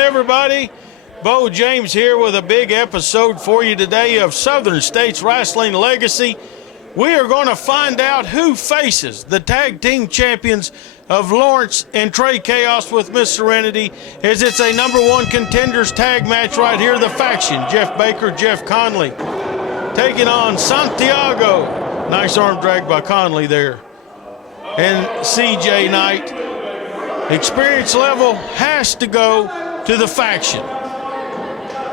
everybody? Bo James here with a big episode for you today of Southern States Wrestling Legacy. We are going to find out who faces the tag team champions of Lawrence and Trey Chaos with Miss Serenity, as it's a #1 contenders tag match right here. The faction, Baker Jeff Connely, taking on Santiago. Nice arm drag by Connely there. And C.J. Knight. Experience level has to go to the faction.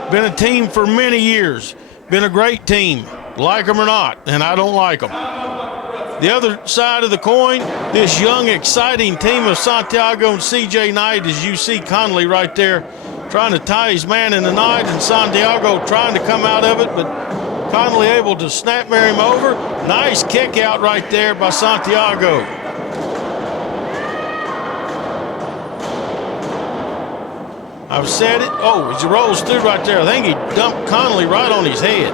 Been a team for many years. Been a great team. Like them or not, and I don't like them. The other side of the coin, this young, exciting team of Santiago and C.J. Knight, as you see Connely right there trying to tie his man in the knot, and Santiago trying to come out of it, but Connely able to snapmare him over. Nice kick out right there by Santiago. I've said it. Oh, as he rolls through right there, I think he dumped Connely right on his head.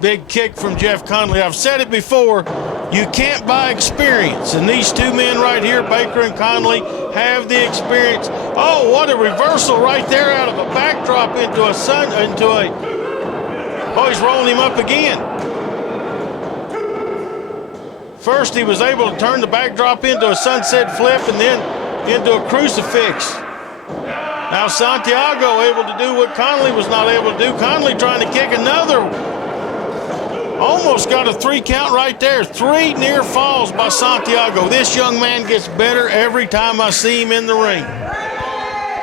Big kick from Jeff Connely. I've said it before, you can't buy experience. And these two men right here, Baker and Connely, have the experience. Oh, what a reversal right there out of a backdrop into a oh, he's rolling him up again. First he was able to turn the backdrop into a sunset flip and then into a crucifix. Now Santiago able to do what Connely was not able to do. Connely trying to kick another. Almost got a 3 count right there. 3 near falls by Santiago. This young man gets better every time I see him in the ring.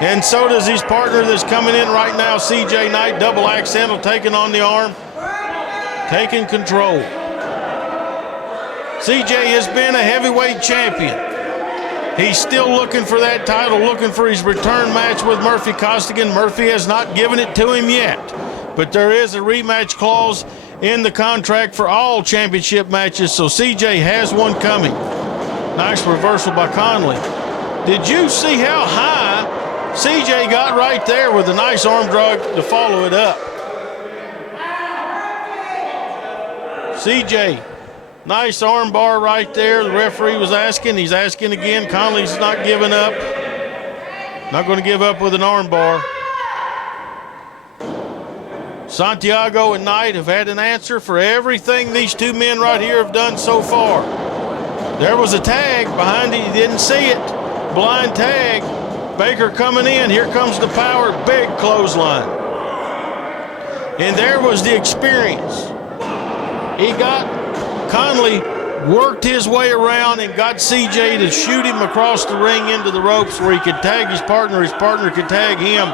And so does his partner that's coming in right now, C.J. Knight, double axe handle, taking on the arm, taking control. C.J. has been a heavyweight champion. He's still looking for that title, looking for his return match with Murphy Costigan. Murphy has not given it to him yet, but there is a rematch clause in the contract for all championship matches, so CJ has one coming. Nice reversal by Connely. Did you see how high CJ got right there with a nice arm drag to follow it up? CJ, nice arm bar right there. The referee was asking. He's asking again. Connely's not giving up. Not going to give up with an arm bar. Santiago and Knight have had an answer for everything these two men right here have done so far. There was a tag behind it. He didn't see it. Blind tag. Baker coming in. Here comes the power. Big clothesline. And there was the experience. He got Connely, worked his way around and got CJ to shoot him across the ring into the ropes where he could tag his partner could tag him.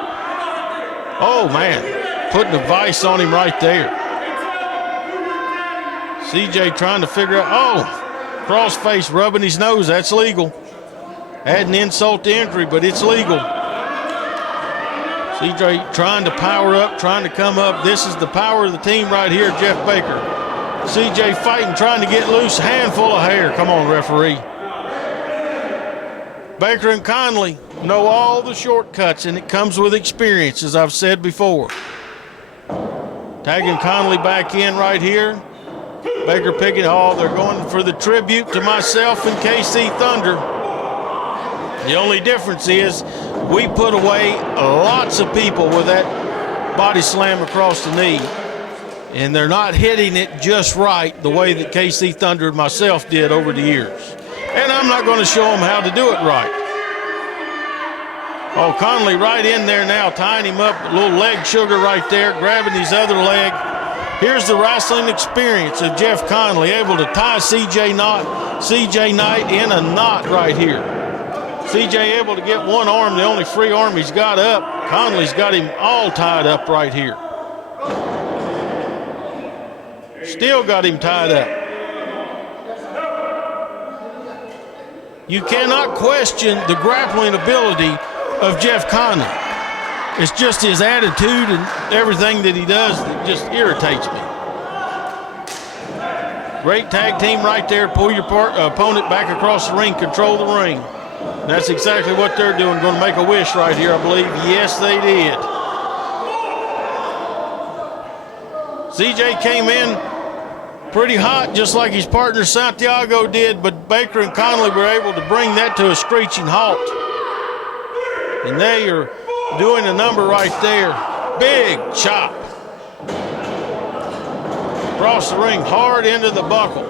Oh, man. Putting a vice on him right there. CJ trying to figure out, oh, crossface rubbing his nose, that's legal. Adding insult to injury, but it's legal. CJ trying to power up, trying to come up. This is the power of the team right here, Jeff Baker. CJ fighting, trying to get loose, handful of hair. Come on, referee. Baker and Connely know all the shortcuts, and it comes with experience, as I've said before. Tagging Connely back in right here. Baker picking, oh, they're going for the tribute to myself and KC Thunder. The only difference is we put away lots of people with that body slam across the knee, and they're not hitting it just right the way that KC Thunder and myself did over the years. And I'm not going to show them how to do it right. Oh, Connely right in there now, tying him up, a little leg sugar right there, grabbing his other leg. Here's the wrestling experience of Jeff Connely, able to tie C.J. Knight in a knot right here. C.J. able to get one arm, the only free arm he's got up. Connely's got him all tied up right here. Still got him tied up. You cannot question the grappling ability of Jeff Connely. It's just his attitude and everything that he does that just irritates me. Great tag team right there. Pull your opponent back across the ring, control the ring. And that's exactly what they're doing. Going to make a wish right here, I believe. Yes, they did. CJ came in pretty hot, just like his partner Santiago did, but Baker and Connely were able to bring that to a screeching halt. And they are doing a number right there. Big chop. Across the ring, hard into the buckle.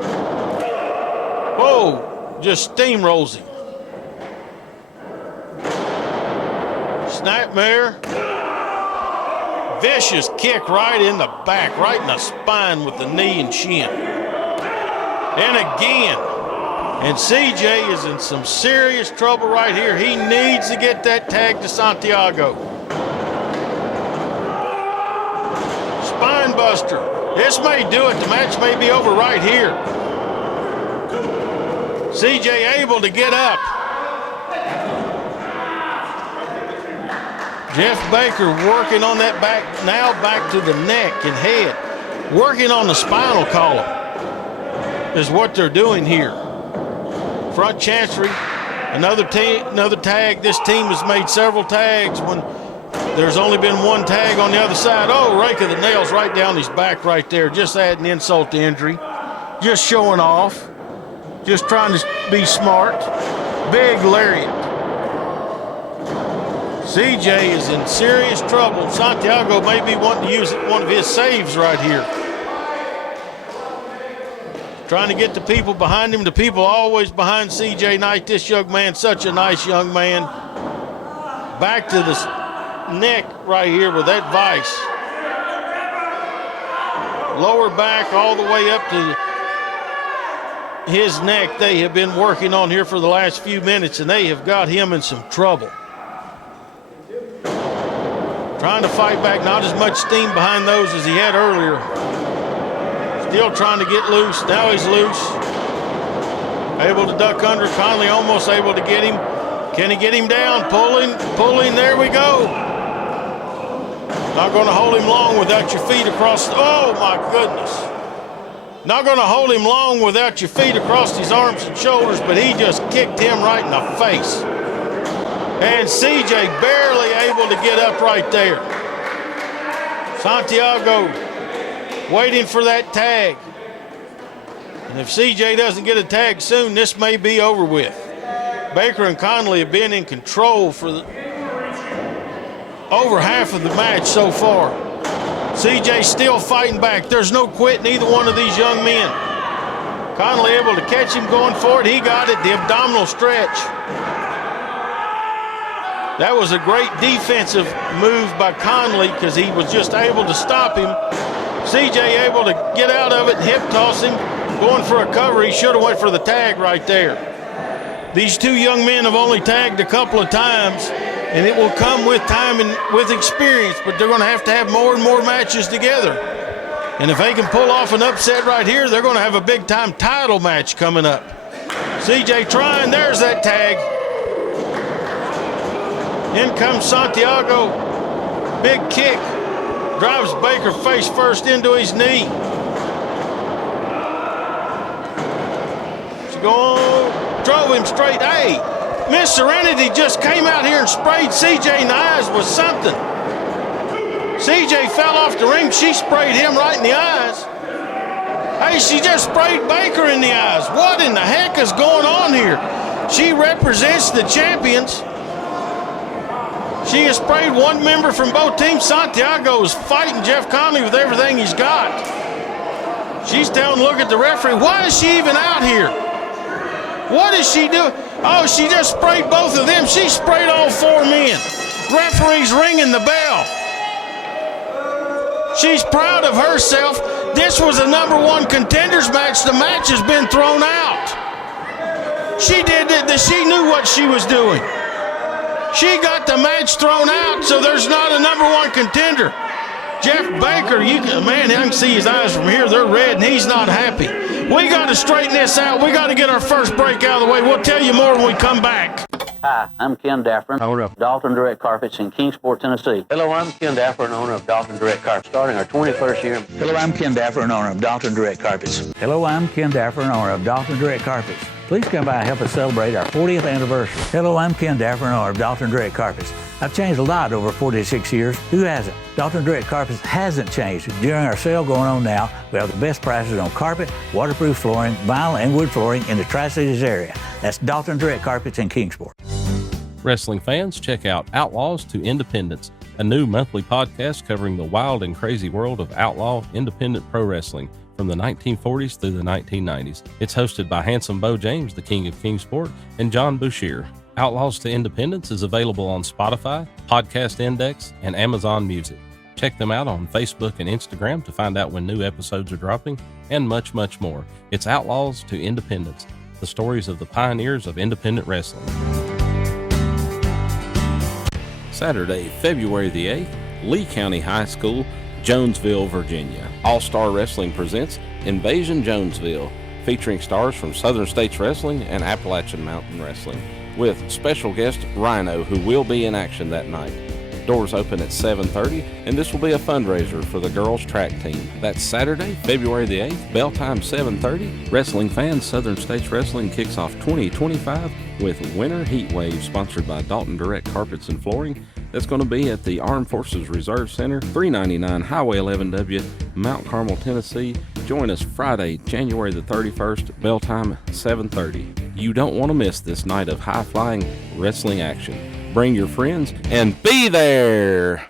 Whoa, just steamrolls him. Snapmare. Vicious kick right in the back, right in the spine with the knee and shin. And again. And C.J. is in some serious trouble right here. He needs to get that tag to Santiago. Spine buster. This may do it. The match may be over right here. C.J. able to get up. Jeff Baker working on that back, now back to the neck and head. Working on the spinal column is what they're doing here. Front chancery, another tag. This team has made several tags when there's only been one tag on the other side. Oh, rake of the nails right down his back right there. Just adding insult to injury. Just showing off. Just trying to be smart. Big lariat. C.J. is in serious trouble. Santiago may be wanting to use one of his saves right here. Trying to get the people behind him. The people always behind C.J. Knight. This young man, such a nice young man. Back to the neck right here with that vice. Lower back all the way up to his neck. They have been working on here for the last few minutes, and they have got him in some trouble. Trying to fight back, not as much steam behind those as he had earlier. Still trying to get loose. Now he's loose. Able to duck under. Connely almost able to get him. Can he get him down? Pulling. There we go. Not going to hold him long without your feet across. Oh, my goodness. Not going to hold him long without your feet across his arms and shoulders, but he just kicked him right in the face. And C.J. barely able to get up right there. Santiago waiting for that tag. And if C.J. doesn't get a tag soon, this may be over with. Baker and Connely have been in control for over half of the match so far. C.J. still fighting back. There's no quitting either one of these young men. Connely able to catch him going for it. He got it, the abdominal stretch. That was a great defensive move by Connely because he was just able to stop him. C.J. able to get out of it and hip toss him. Going for a cover. He should have went for the tag right there. These two young men have only tagged a couple of times, and it will come with time and with experience, but they're going to have more and more matches together. And if they can pull off an upset right here, they're going to have a big-time title match coming up. C.J. trying. There's that tag. In comes Santiago. Big kick. Drives Baker face first into his knee. Drove him straight. Hey, Miss Serenity just came out here and sprayed C.J. in the eyes with something. C.J. fell off the ring. She sprayed him right in the eyes. Hey, she just sprayed Baker in the eyes. What in the heck is going on here? She represents the champions. She has sprayed one member from both teams. Santiago is fighting Jeff Connely with everything he's got. She's telling, look at the referee. Why is she even out here? What is she doing? Oh, she just sprayed both of them. She sprayed all four men. Referee's ringing the bell. She's proud of herself. This was a #1 contenders match. The match has been thrown out. She did it. She knew what she was doing. She got the match thrown out, so there's not a #1 contender. Jeff Baker, man, I can see his eyes from here. They're red, and he's not happy. We got to straighten this out. We got to get our first break out of the way. We'll tell you more when we come back. Hi, I'm Ken Daffron, owner of Dalton Direct Carpets in Kingsport, Tennessee. Hello, I'm Ken Daffron, owner of Dalton Direct Carpets, starting our 21st year. Hello, I'm Ken Daffron, owner of Dalton Direct Carpets. Hello, I'm Ken Daffron, owner of Dalton Direct Carpets. Please come by and help us celebrate our 40th anniversary. Hello, I'm Ken Daffron, owner of Dalton Direct Carpets. I've changed a lot over 46 years. Who hasn't? Dalton Direct Carpets hasn't changed. During our sale going on now, we have the best prices on carpet, waterproof flooring, vinyl, and wood flooring in the Tri-Cities area. That's Dalton Direct Carpets in Kingsport. Wrestling fans, check out Outlaws to Independence, a new monthly podcast covering the wild and crazy world of outlaw independent pro wrestling from the 1940s through the 1990s. It's hosted by Handsome Bo James, the King of Kingsport, and John Bouchier. Outlaws to Independence is available on Spotify, Podcast Index, and Amazon Music. Check them out on Facebook and Instagram to find out when new episodes are dropping, and much, much more. It's Outlaws to Independence, the stories of the pioneers of independent wrestling. Saturday, February the 8th, Lee County High School, Jonesville, Virginia. All-Star Wrestling presents Invasion Jonesville, featuring stars from Southern States Wrestling and Appalachian Mountain Wrestling, with special guest Rhino, who will be in action that night. Doors open at 7:30, and this will be a fundraiser for the girls' track team. That's Saturday, February the 8th, bell time 7:30. Wrestling fans, Southern States Wrestling kicks off 2025 with Winter Heatwave, sponsored by Dalton Direct Carpets and Flooring. That's going to be at the Armed Forces Reserve Center, 399 Highway 11W, Mount Carmel, Tennessee. Join us Friday, January the 31st, bell time 7:30. You don't want to miss this night of high-flying wrestling action. Bring your friends and be there!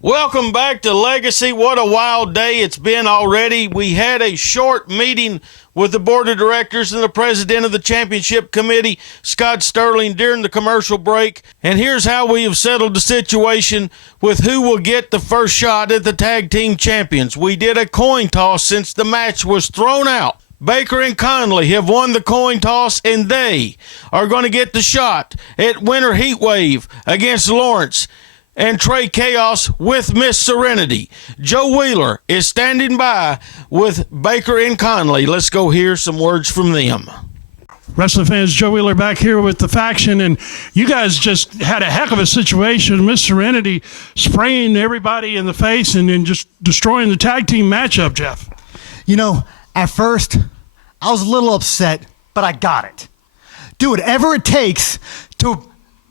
Welcome back to Legacy. What a wild day it's been already. We had a short meeting with the board of directors and the president of the championship committee, Scott Sterling, during the commercial break. And here's how we have settled the situation with who will get the first shot at the tag team champions. We did a coin toss since the match was thrown out. Baker and Connely have won the coin toss, and they are going to get the shot at Winter Heatwave against Lawrence and Trey Chaos with Miss Serenity. Joe Wheeler is standing by with Baker and Connely. Let's go hear some words from them. Wrestling fans, Joe Wheeler back here with the faction, and you guys just had a heck of a situation. Miss Serenity spraying everybody in the face and then just destroying the tag team matchup, Jeff. You know, at first, I was a little upset, but I got it. Do whatever it takes to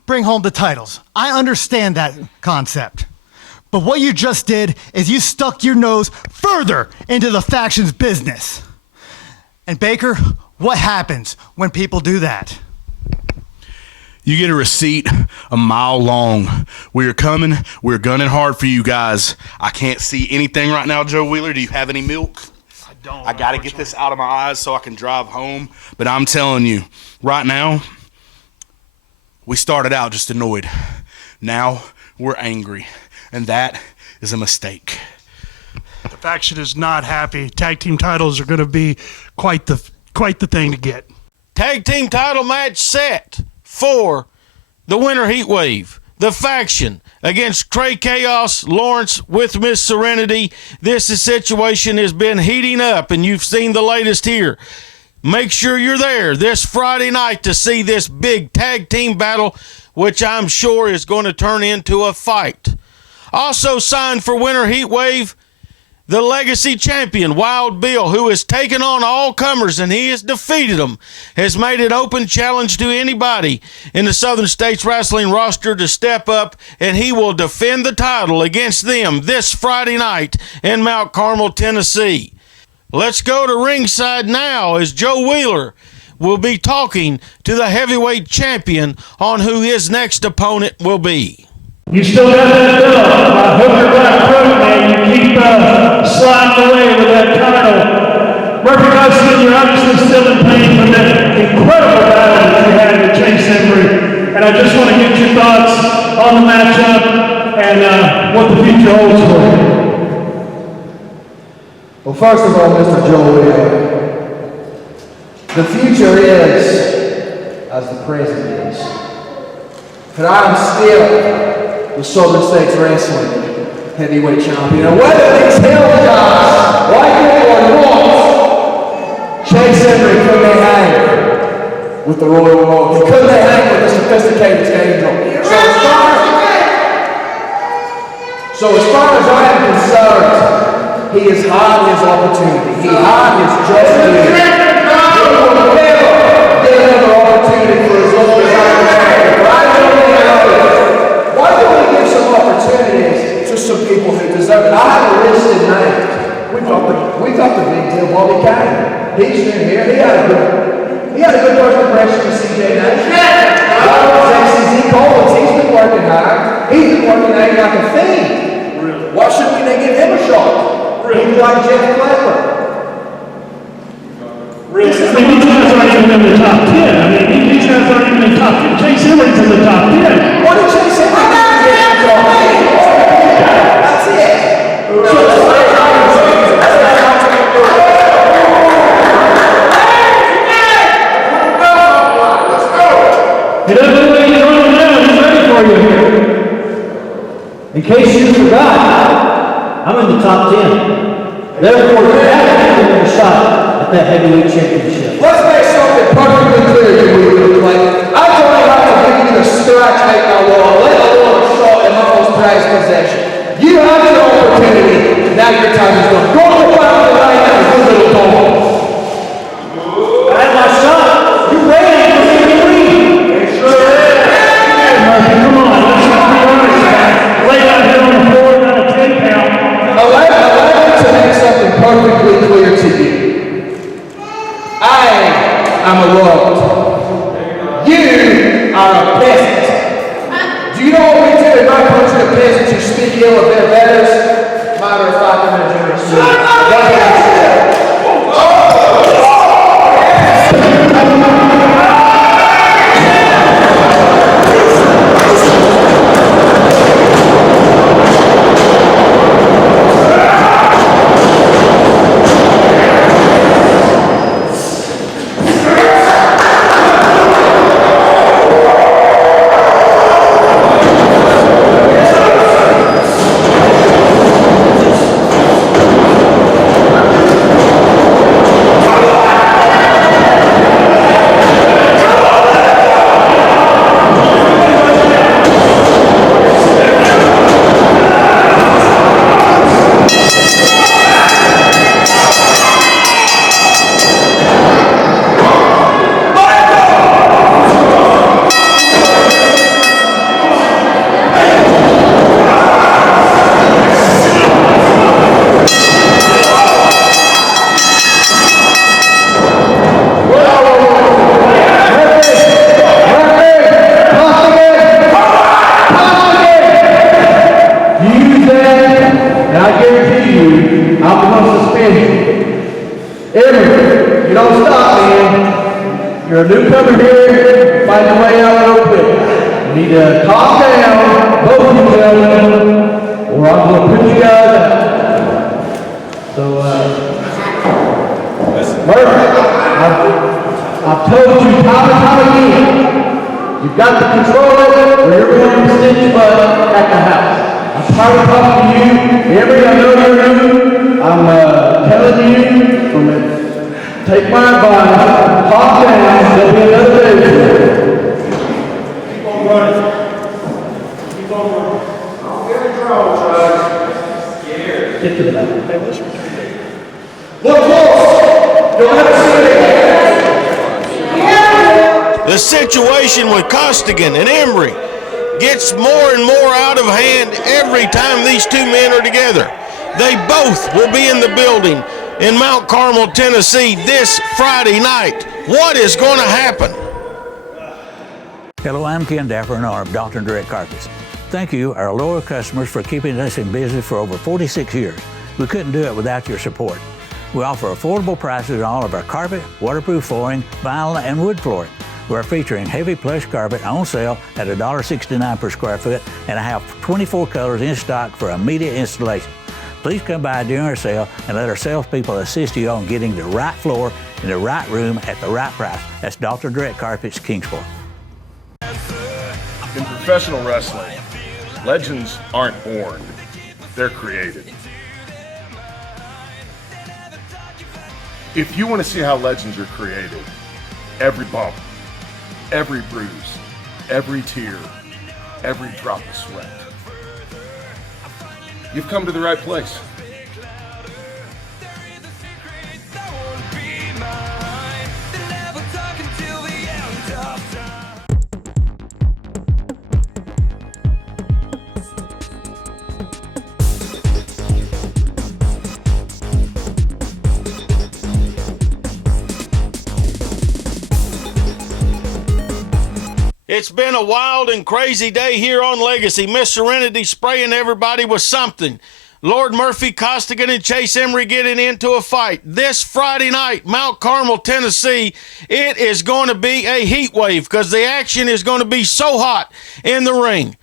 bring home the titles. I understand that concept. But what you just did is you stuck your nose further into the faction's business. And Baker, what happens when people do that? You get a receipt a mile long. We're coming. We're gunning hard for you guys. I can't see anything right now, Joe Wheeler. Do you have any milk? I don't. I got to get this out of my eyes so I can drive home. But I'm telling you, right now, we started out just annoyed. Now we're angry, and that is a mistake. The faction is not happy. Tag team titles are going to be quite the thing to get. Tag team title match set for the Winter Heatwave. The faction against Trey Chaos, Lawrence with Miss Serenity. This situation has been heating up, and you've seen the latest here. Make sure you're there this Friday night to see this big tag team battle, which I'm sure is going to turn into a fight. Also signed for Winter Heatwave, the legacy champion, Wild Bill, who has taken on all comers and he has defeated them, has made an open challenge to anybody in the Southern States Wrestling roster to step up, and he will defend the title against them this Friday night in Mount Carmel, Tennessee. Let's go to ringside now as Joe Wheeler will be talking to the heavyweight champion on who his next opponent will be. You still got that belt. I hope you're black throat, man. You keep sliding away with that title. Murphy Costigan, you're obviously still in pain from that incredible battle that you had with Chase Embry. And I just want to get your thoughts on the matchup and what the future holds for you. Well, first of all, Mr. Joe Wheeler, the future is as the present is. But I'm still the Southern States Wrestling heavyweight champion. And whether these hell guys like it or not, Chase Embry, could they hang with the Royal Rumble? Could they hang with the sophisticated angel? So as far as I am concerned, he has had his opportunity. He had his just due. He will never get another opportunity for as long as I am. But I don't think He's new here. He had a good first impression with C.J. JCZ Collins, he's been working hard. He's been working hard like a fiend. Really? Why shouldn't we give him a shot? Really? He's like Jeff Connely. Really? I mean, these guys aren't even in the top 10. I mean, these guys aren't even in the top 10. Chase Emery's in the top 10. What did Chase Emery do? That's it. He doesn't look like he's running now. He's ready for you here. In case you forgot, I'm in the top 10. Therefore, you have to give a shot at that heavyweight championship. Let's make something perfectly clear here, William Clay. I don't have to give you the scratch make my wall, let alone a shot in my most prized possession. You have an opportunity. Now your time is done. Go to the bottom of the line now, you little dog. I had my shot. You ready for me? Murphy, come on. Let's just be honest, guys. Lay out here on the floor, not a 10 count. Allow me to make something perfectly clear to you. I am a lord. You are a peasant. Do you know what we do in my country to peasants who speak ill of their betters? Matter of fact, I'm going to do it. You're a newcomer here, find your way out real quick. You need to calm down, both of you gentlemen, or I'm going to put you guys out. So, Murphy, I've told you time and time again, you've got to control it or you're going to stick your butt at the house. I'm tired of talking to you. Emery, I know you're new. I'm telling you from it. Take my advice, calm down, there'll be another day for you. Keep on running. Keep on running. I'll get a draw, Charles. Scared. Get to the back. Hey, listen. Look close! You'll never see it again. The situation with Costigan and Emery gets more and more out of hand every time these two men are together. They both will be in the building in Mount Carmel, Tennessee this Friday night. What is going to happen? Hello, I'm Ken Dapper in honor of Dalton Direct Carpets. Thank you, our loyal customers, for keeping us in business for over 46 years. We couldn't do it without your support. We offer affordable prices on all of our carpet, waterproof flooring, vinyl, and wood flooring. We're featuring heavy plush carpet on sale at $1.69 per square foot, and I have 24 colors in stock for immediate installation. Please come by during our sale and let our salespeople assist you on getting the right floor in the right room at the right price. That's Dalton Direct Carpets, Kingsport. In professional wrestling, legends aren't born, they're created. If you want to see how legends are created, every bump, every bruise, every tear, every drop of sweat, you've come to the right place. It's been a wild and crazy day here on Legacy. Miss Serenity spraying everybody with something. Lord Murphy, Costigan, and Chase Emery getting into a fight. This Friday night, Mount Carmel, Tennessee, it is going to be a heat wave because the action is going to be so hot in the ring.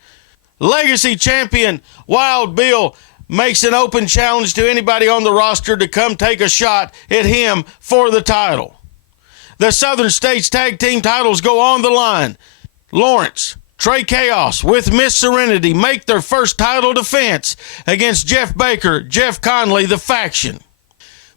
Legacy champion Wild Bill makes an open challenge to anybody on the roster to come take a shot at him for the title. The Southern States Tag Team titles go on the line. Lawrence, Trey Chaos with Miss Serenity make their first title defense against Baker Jeff Connely, the faction.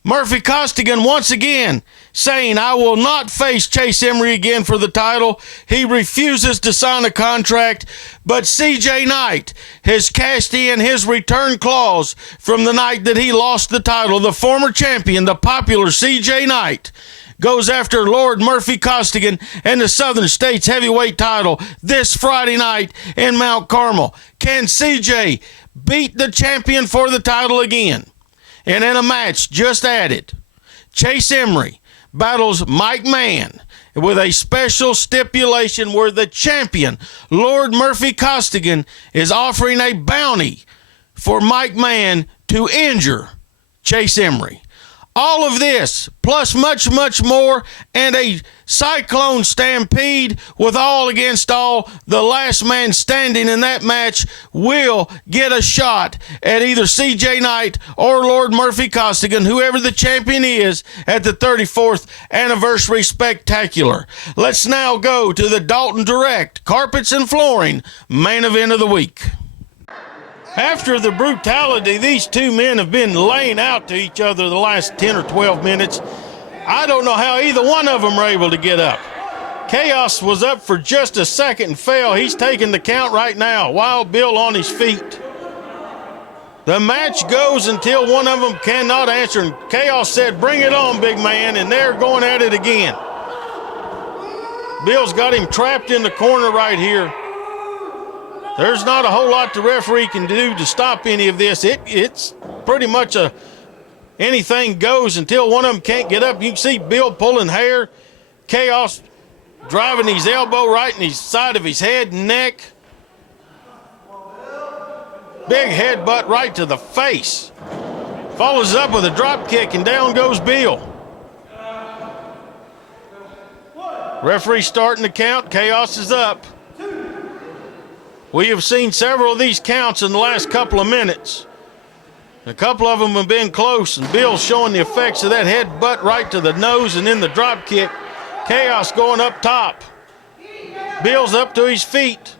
Murphy Costigan once again saying, I will not face Chase Emery again for the title. He refuses to sign a contract, but C.J. Knight has cashed in his return clause from the night that he lost the title. The former champion, the popular C.J. Knight, goes after Lord Murphy Costigan and the Southern States heavyweight title this Friday night in Mount Carmel. Can CJ beat the champion for the title again? And in a match just added, Chase Emery battles Mike Mann with a special stipulation where the champion, Lord Murphy Costigan, is offering a bounty for Mike Mann to injure Chase Emery. All of this, plus much, much more, and a cyclone stampede with all against all. The last man standing in that match will get a shot at either C.J. Knight or Lord Murphy Costigan, whoever the champion is, at the 34th Anniversary Spectacular. Let's now go to the Dalton Direct Carpets and Flooring main event of the week. After the brutality these two men have been laying out to each other the last 10 or 12 minutes, I don't know how either one of them were able to get up. Chaos was up for just a second and fell. He's taking the count right now. Wild Bill on his feet. The match goes until one of them cannot answer, and Chaos said, bring it on, big man, and they're going at it again. Bill's got him trapped in the corner right here. There's not a whole lot the referee can do to stop any of this. It's pretty much anything goes until one of them can't get up. You can see Bill pulling hair, Chaos driving his elbow right in his side of his head and neck. Big headbutt right to the face. Follows up with a drop kick, and down goes Bill. Referee starting the count. Chaos is up. We have seen several of these counts in the last couple of minutes. A couple of them have been close, and Bill's showing the effects of that headbutt right to the nose and then the drop kick. Chaos going up top. Bill's up to his feet.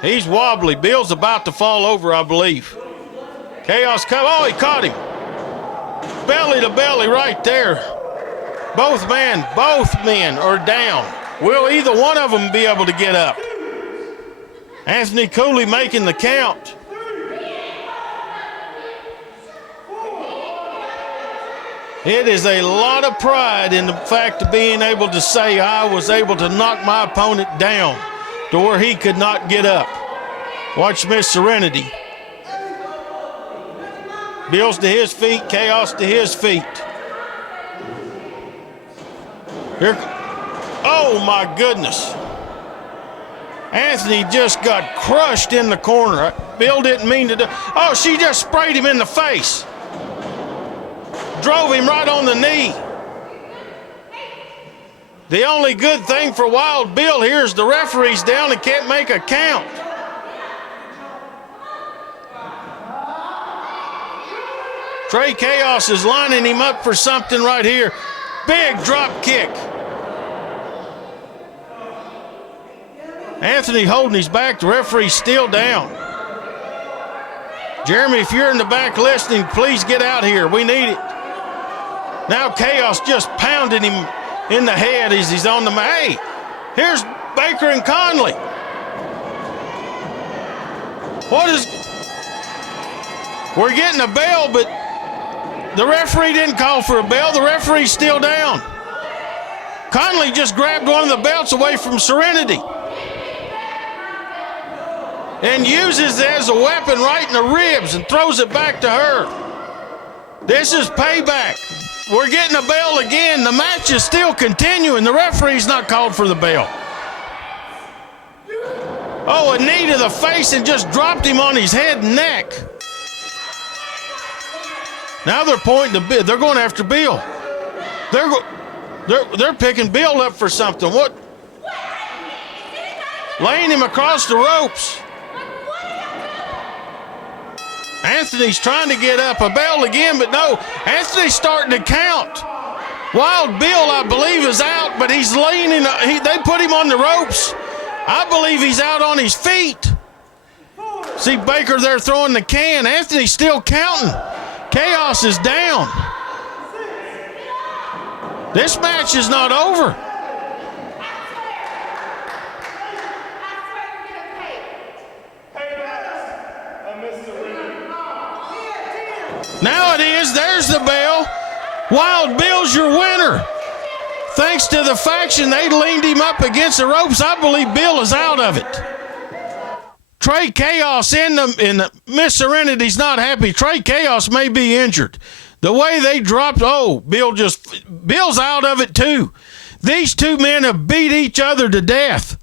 He's wobbly. Bill's about to fall over, I believe. Chaos he caught him. Belly to belly right there. Both men are down. Will either one of them be able to get up? Anthony Cooley making the count. It is a lot of pride in the fact of being able to say I was able to knock my opponent down to where he could not get up. Watch Miss Serenity. Bill's to his feet, Chaos to his feet. Here. Oh, my goodness. Anthony just got crushed in the corner. Bill didn't mean to do. Oh, she just sprayed him in the face. Drove him right on the knee. The only good thing for Wild Bill here is the referee's down and can't make a count. Trey Chaos is lining him up for something right here. Big drop kick. Anthony holding his back. The referee's still down. Jeremy, if you're in the back listening, please get out here. We need it. Now Chaos just pounding him in the head as he's on the mat. Hey, here's Baker and Connely. We're getting a bell, but the referee didn't call for a bell. The referee's still down. Connely just grabbed one of the belts away from Serenity and uses it as a weapon right in the ribs and throws it back to her. This is payback. We're getting a bell again. The match is still continuing. The referee's not called for the bell. Oh, a knee to the face and just dropped him on his head and neck. Now they're pointing to Bill. They're going after Bill. They're picking Bill up for something. What? Laying him across the ropes. Anthony's trying to get up. A bell again, but no. Anthony's starting to count. Wild Bill, I believe, is out, but he's leaning. They put him on the ropes. I believe he's out on his feet. See Baker there throwing the can. Anthony's still counting. Chaos is down. This match is not over. Now it is. There's the bell. Wild Bill's your winner. Thanks to the faction, they leaned him up against the ropes. I believe Bill is out of it. Trey Chaos in the Miss Serenity's not happy. Trey Chaos may be injured. The way they dropped, Bill's out of it too. These two men have beat each other to death.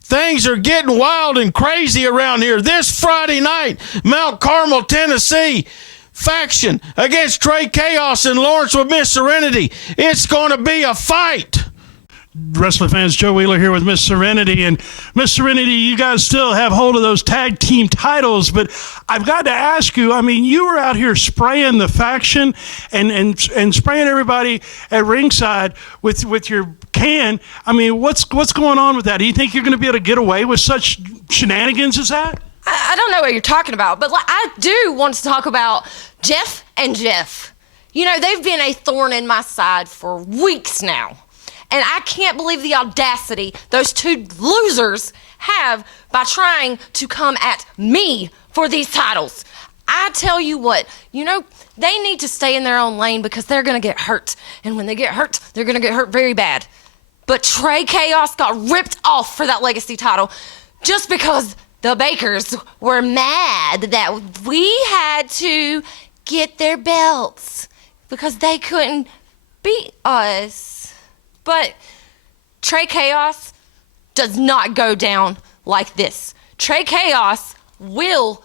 Things are getting wild and crazy around here. This Friday night, Mount Carmel, Tennessee, faction against Trey Chaos in Lawrence with Miss Serenity. It's going to be a fight. Wrestling fans, Joe Wheeler here with Miss Serenity. And Miss Serenity, you guys still have hold of those tag team titles, but I've got to ask you, I mean, you were out here spraying the faction and spraying everybody at ringside with your can. I mean, what's going on with that? Do you think you're going to be able to get away with such shenanigans as that? I don't know what you're talking about, but I do want to talk about Jeff and Jeff. You know, they've been a thorn in my side for weeks now. And I can't believe the audacity those two losers have by trying to come at me for these titles. I tell you what, you know, they need to stay in their own lane because they're going to get hurt. And when they get hurt, they're going to get hurt very bad. But Trey Chaos got ripped off for that legacy title just because the Bakers were mad that we had to get their belts because they couldn't beat us. But Trey Chaos does not go down like this. Trey Chaos will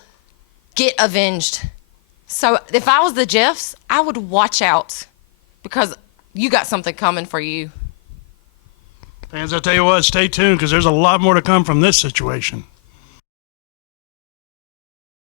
get avenged. So if I was the Jeffs, I would watch out because you got something coming for you. Fans, I tell you what, stay tuned because there's a lot more to come from this situation.